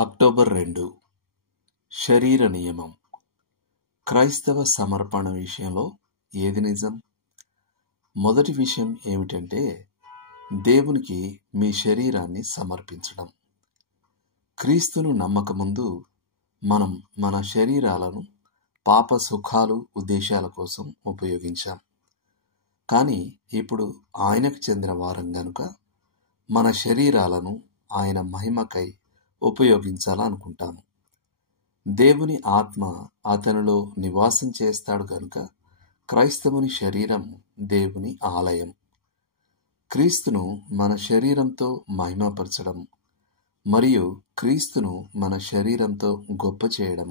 October 2 శరీర నియమం. క్రైస్తవ సమర్పణ విషయంలో ఏది నిజం? మొదటి విషయం ఏమిటంటే దేవునికి మీ శరీరాన్ని సమర్పించడం. క్రీస్తును నమ్మకముందు మనం మన శరీరాలను పాప సుఖాలు, ఉద్దేశాల కోసం ఉపయోగించాం. కానీ ఇప్పుడు ఆయనకు చెందిన వారం గనుక మన శరీరాలను ఆయన మహిమకై ఉపయోగించాలనుకుంటాము. దేవుని ఆత్మ అతనిలో నివాసం చేస్తాడు గనుక క్రైస్తవుని శరీరం దేవుని ఆలయం. క్రీస్తును మన శరీరంతో మహిమపరచడం మరియు క్రీస్తును మన శరీరంతో గొప్ప చేయడం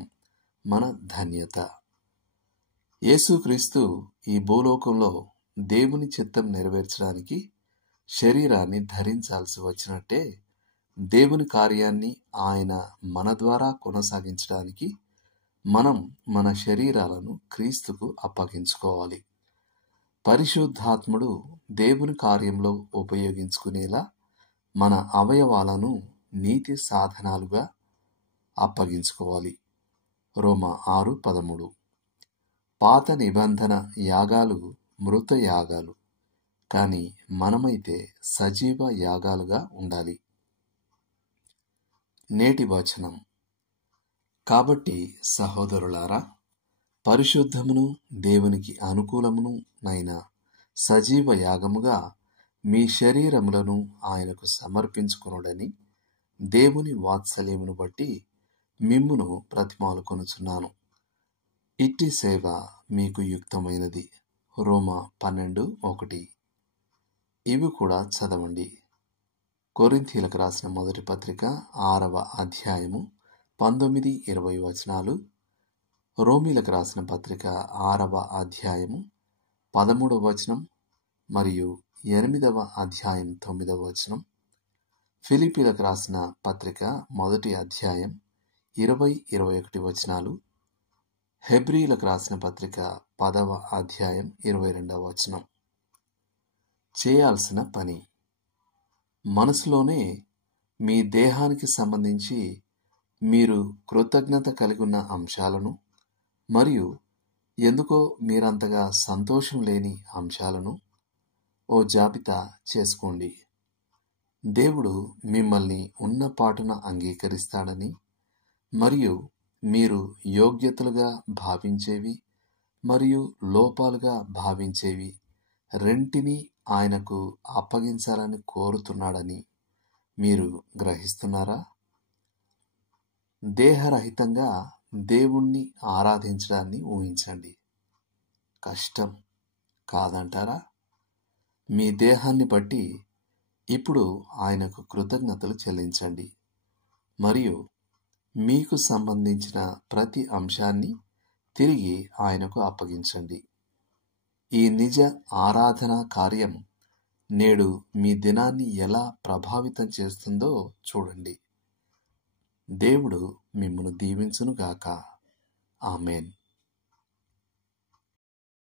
మన ధన్యత. యేసుక్రీస్తు ఈ భూలోకంలో దేవుని చిత్తం నెరవేర్చడానికి శరీరాన్ని ధరించాల్సి వచ్చినట్టే దేవుని కార్యాన్ని ఆయన మన ద్వారా కొనసాగించడానికి మనం మన శరీరాలను క్రీస్తుకు అప్పగించుకోవాలి. పరిశుద్ధాత్ముడు దేవుని కార్యంలో ఉపయోగించుకునేలా మన అవయవాలను నీతి సాధనాలుగా అప్పగించుకోవాలి. రోమా 6:13. పాత నిబంధన యాగాలు మృత యాగాలు, కానీ మనమైతే సజీవ యాగాలుగా ఉండాలి. నేటి వచనం. కాబట్టి సహోదరులారా, పరిశుద్ధమును దేవునికి అనుకూలమును నైన సజీవ యాగముగా మీ శరీరములను ఆయనకు సమర్పించుకొనుడని దేవుని వాత్సల్యమును బట్టి మిమ్మును బ్రతిమాలుకొనుచున్నాను. ఇట్టి సేవ మీకు యుక్తమైనది. రోమా 12:1. ఇవి కూడా చదవండి. కొరింథీయులకు రాసిన మొదటి పత్రిక 6వ అధ్యాయము 19-20 వచనాలు, రోమీలకు రాసిన పత్రిక 6వ అధ్యాయము 13వ వచనం మరియు 8వ అధ్యాయం 9వ వచనం, ఫిలిప్పీలకు రాసిన పత్రిక 1వ అధ్యాయం 20-21 వచనాలు, హెబ్రీలకు రాసిన పత్రిక 10వ అధ్యాయం 22వ వచనం. చేయాల్సిన పని. మనసులోనే మీ దేహానికి సంబంధించి మీరు కృతజ్ఞత కలిగి ఉన్న అంశాలను మరియు ఎందుకో మీరంతగా సంతోషం లేని అంశాలను ఓ జాబితా చేసుకోండి. దేవుడు మిమ్మల్ని ఉన్నపాటున అంగీకరిస్తాడని మరియు మీరు యోగ్యతలుగా భావించేవి మరియు లోపాలుగా భావించేవి రెంటిని ఆయనకు అప్పగించాలని కోరుతున్నాడని మీరు గ్రహిస్తున్నారా? దేహరహితంగా దేవుణ్ణి ఆరాధించడాన్ని ఊహించండి. కష్టం కాదంటారా? మీ దేహాన్ని బట్టి ఇప్పుడు ఆయనకు కృతజ్ఞతలు చెల్లించండి మరియు మీకు సంబంధించిన ప్రతి అంశాన్ని తిరిగి ఆయనకు అప్పగించండి. ఈ నిజ ఆరాధనా కార్యం నేడు మీ దినాన్ని ఎలా ప్రభావితం చేస్తుందో చూడండి. దేవుడు మిమ్మును దీవించునుగాక. ఆమేన్.